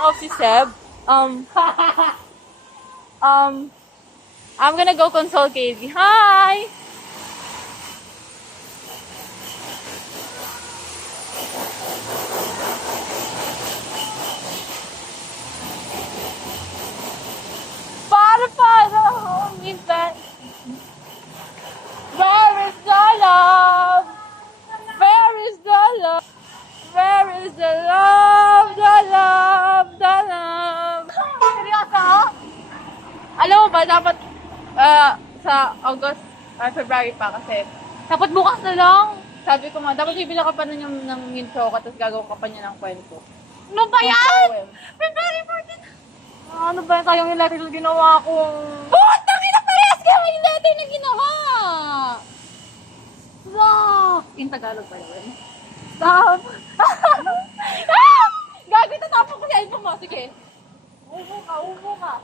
off si Seb. I'm gonna go console Casey. Hi! Para home event. Where is the love? Where is the love? Where is the love? The love, the love. Seryoso? Alam mo ba, dapat sa August, February pa kasi. Dapat bukas na lang. Sabi ko nga, dapat bibila ka pa na ng intro ka, tapos gagawa ka pa niya ng kwento. Ano ba yan? February 14. Ano ba yung tayong letter na ginawa ko? Buhat! Tangin na parehas ka! May letter na ginawa! Stop! In Tagalog pa yun. Stop! Gago, tatapon ko sa iPhone mo. Sige. Upo ka.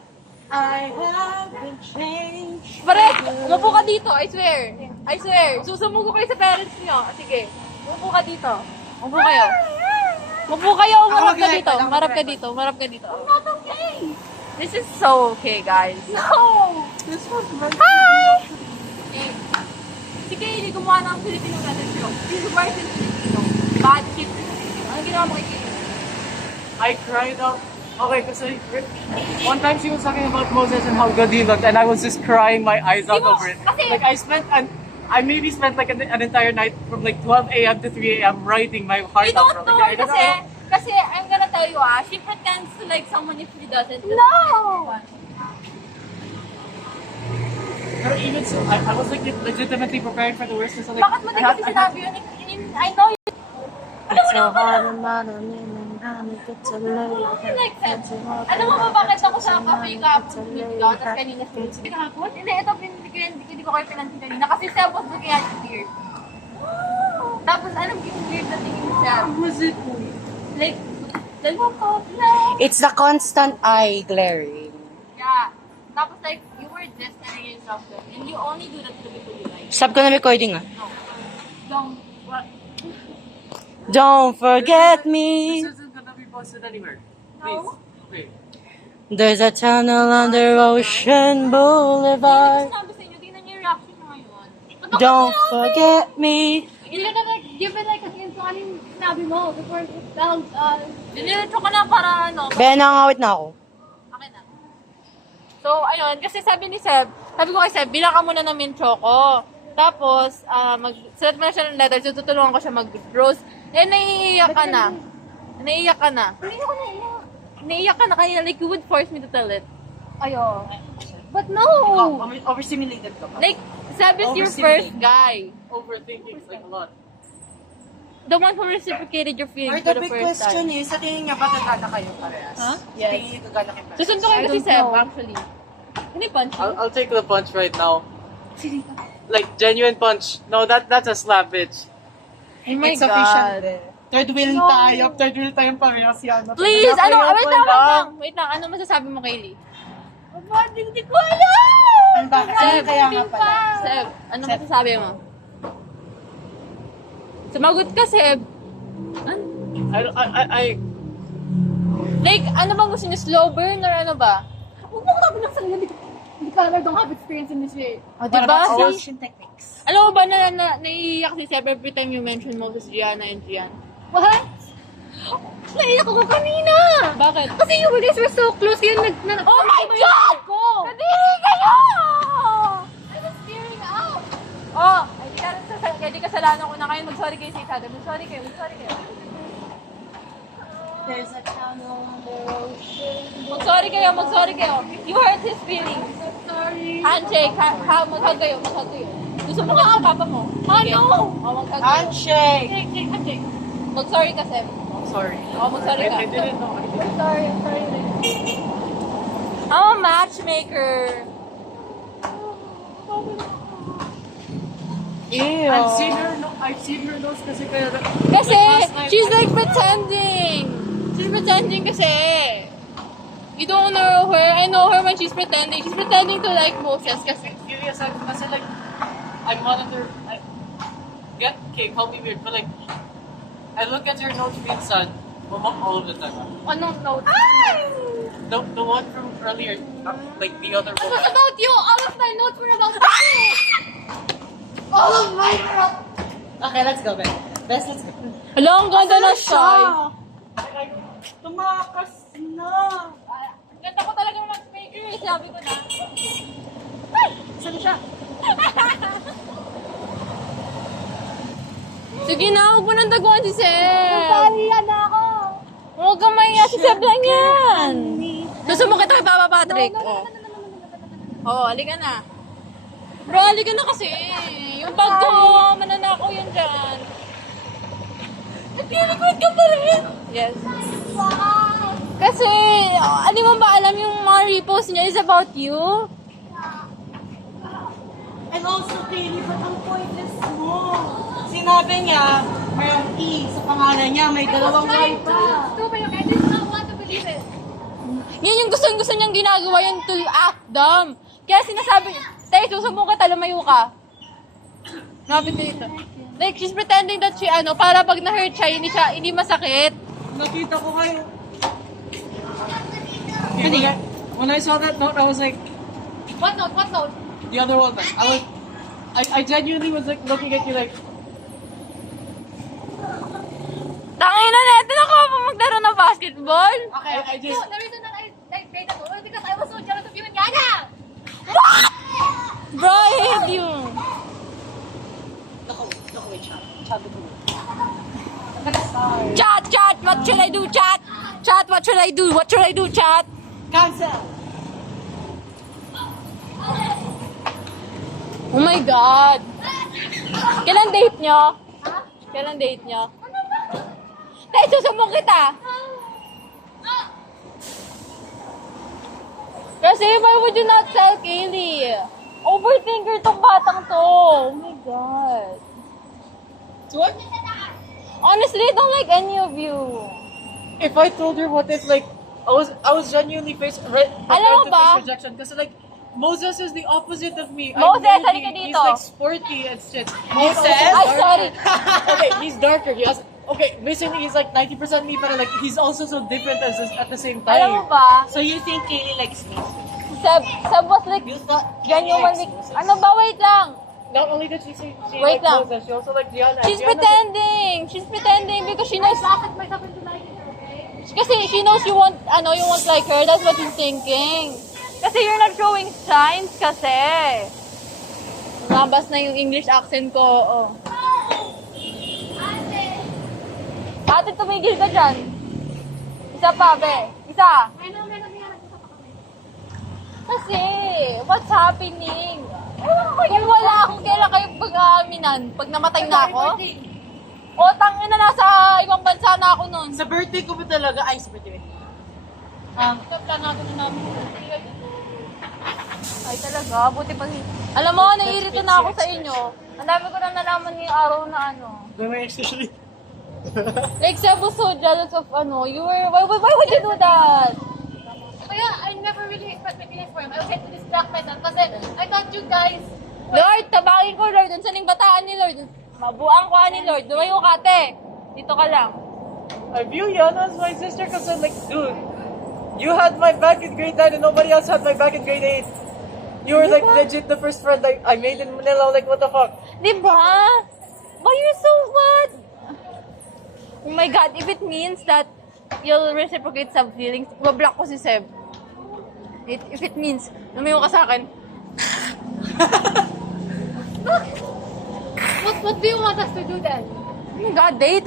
I have been changed. Pare, umupo ka dito, I swear. Susumuko kayo sa parents niyo. Sige, umupo ka dito. Umupo kayo. Umarap ka dito. Umarap ka dito. I'm not okay. This is so okay, guys. No! This was my Hi! Si Kaylee, gumawa ng Filipino letter show. She's worse than Filipino. Bad shit. Ano ginawa mo kay Kaylee? I cried out. Okay, kasi one time she was talking about Moses and how good he looked, and I was just crying my eyes out over it. Like I maybe spent like an entire night from like 12 a.m. to 3 a.m. writing my heart You out. don't bro. know Like, her kasi I'm gonna tell you she pretends to like someone if she doesn't. No! Pero even so, I was like legitimately preparing for the worst. So, like, Bakit mo din kasi sinabi yun? I know you. It's so hard and bad and get to Like that. Alam mo ba bakit ako sa cafe kahapon with God at kanina sa kahapon? Hindi, ito hindi ko kayo pinansin kanina kasi Seb was looking at you weird. Tapos alam yung weird na tingin siya. was it? Like, dalawa ko, no. It's the constant eye glaring. Yeah. Tapos like, you were just telling yourself that. And you only do that to the people you like. Stop ko na recording No. Don't. What? Don't forget me. This isn't gonna be posted anywhere. Please. No. Okay. There's a tunnel under Ocean Hindi Boulevard. ko sinabi sa inyo, tingnan niyo yung reaction niyo ngayon. Don't forget me. You're gonna like give it like a hint to ano yung sinabi mo before Diniretso ko na para ano. Ben, nangangawit na ako. Akin na. So, ayun, kasi sabi ko kay Seb, bilang ka muna ng intro ko. Tapos, sulat mo na siya ng letter, so tutulungan ko siya mag-rose. Eh, naiiyak ka na. Hindi ako naiyak. Naiiyak ka na, kaya like, you would force me to tell it. Ayo. But no! Overstimulated ka ba? Like, Seb is your Overstimulating. first guy. Overthinking like a lot. The one who reciprocated your feelings Or for the the big first question time. is, sa tingin niya ba gagana kayo parehas? Huh? Sa tingin niya gagana kayo parehas? Susunod kayo kasi I don't Seb, know. actually. Ano yung punch? I'll take the punch right now. Like genuine punch. No, that's a slap, bitch. Oh my It's sufficient. God. Third wheel Third wheel tayong parehas yan. Please, Kaya wait lang, ano masasabi mo, Kaylee? Hindi ko alam! Ang bakit? Seb, Kaya nga pala. Seb, ano masasabi mo? Sumagot ka, Seb. I Like, ano bang gusto niyo? Slow burn or ano ba? Huwag mo sabi ng sarili. Hindi ka I don't have experience in this way. O, diba? Ocean techniques. Alam mo ba na naiiyak si Seb every time you mention Moses, Gianna, and Gian? What? Naiyak ako kanina! Bakit? Kasi you guys were so close yun Oh my God! Nadiri kayo! I was tearing up! Oh, hindi kasalanan ko na kayo. Mag-sorry kayo sa each other. Mag-sorry kayo. There's a tunnel under Ocean. Mag-sorry kayo. You hurt his feelings. Sorry. Handshake. Mag-hug kayo. Gusto mo ka papa mo? Ano? Oh, mag-hug kayo. Handshake! Handshake. Mag-sorry ka, Seb. Sorry. Oh, mag-sorry ka. I didn't know. Sorry. I'm a matchmaker. Ew. I've seen her nose kasi kaya... Kasi, she's like pretending. She's pretending kasi. You don't know her. I know her when she's pretending. She's pretending to like Moses kasi. Curious, kasi like, I monitor, okay, call me weird, but like, I look at your notes minsan, All of the time. Anong note? The one from earlier, like the other It one. was about you. All of my notes were about you. All of mine were about... Okay, let's go, Ben. Best, let's go. Hala, ang ganda na shy. Tumakas na! Ganda ko talaga mag-speaker eh, sabi ko na. Saan siya? Sige na, huwag mo nang daguan si Seb. Sariya na ako. Huwag kang mahiya, si Seb lang yan. Gusto mo kita kay Papa Patrick? Oo, halika na. Bro, halika na kasi. Yung bag ko, mananakaw yun dyan. Nagkilikod ka pa rin. Yes. Kasi, ano mo ba alam yung mga repost niya is about you? And also, Katie, ba't ang pointless mo? Sinabi niya, mayroong E sa pangalan niya, may dalawang Y pa. Stupid. I did not want to believe it. Yan yung gusto niyang ginagawa yan to act dumb. Kaya sinasabi, tayo, susumbong kita, lumayo ka. Lapit dito. Like, she's pretending that she, para pag na-hurt siya, hindi masakit. Nakita ko kayo. Hindi. When I saw that note, I was like, What note? What note? the other one. I genuinely was like looking at you like, Tangin na natin ako pa maglaro ng basketball. Okay. I just- No, the reason that I made that was because I was so jealous of you and Yana. Bro, I hate you. Wait, sabi ko. Chat, what should I do, chat? Chat, what should I do? What should I do, chat? Cancel! Oh my God. Kailan date nyo? Kailan date nyo? Tayo, susumbong kita. Kasi why would you not tell Kaylee? Overthinker tong batang to. Oh my God. what? Honestly, I don't like any of you. If I told her, what if like I was genuinely Alam mo ba? face rejection because like Moses is the opposite of me. Moses, I'm halika nerdy. He's dito. like sporty and shit. Moses? Ay, sorry. Okay, he's darker. He has basically he's like 90% me, but like he's also so different at the same time. Alam mo ba? So you think Kaylee likes me? Seb was like, You thought genuinely, ano ba, wait lang. Not only did she Wait like lang. Moses, she also like Gianna. She's Gianna- pretending because she knows, Bakit myself into liking her, okay? kasi she knows you won't like her, that's what she's thinking. Kasi you're not showing signs kasi. Nabas na yung English accent ko, oh. Ate, tumigil ka dyan. Isa pa, be. Isa. I know, meron nagsasabi pa kami. Kasi, what's happening? Kung wala akong kailan kayo pag-aaminan, pag namatay na ako, o tangin na nasa ibang bansa na ako nun. Sa birthday ko ba talaga? Ay, sa birthday. Planado na namin. Ay talaga, buti pa. Alam mo, naiirito na ako sa inyo. Ang dami ko na nalaman ngayong araw na Especially. Like, Seb was so jealous of why would you do that? Kaya, I never really expressed my feelings for him. I was trying to distract myself kasi I thought you guys... Lord, tabangin ko, Lord. Dun sa ning bataan ni Lord. Mabuang ko ni Lord. Lumayo ka, te. Dito ka lang. I view Yana as my sister because I'm like, dude, you had my back in grade 9 and nobody else had my back in grade 8. You were like legit the first friend I made in Manila. Like, what the fuck? Diba? Why you're so what? Oh my God, if it means that you'll reciprocate some feelings, bablock ko si Seb. If it means, lumayo ka sa akin. What do you want us to do then? Oh my God, date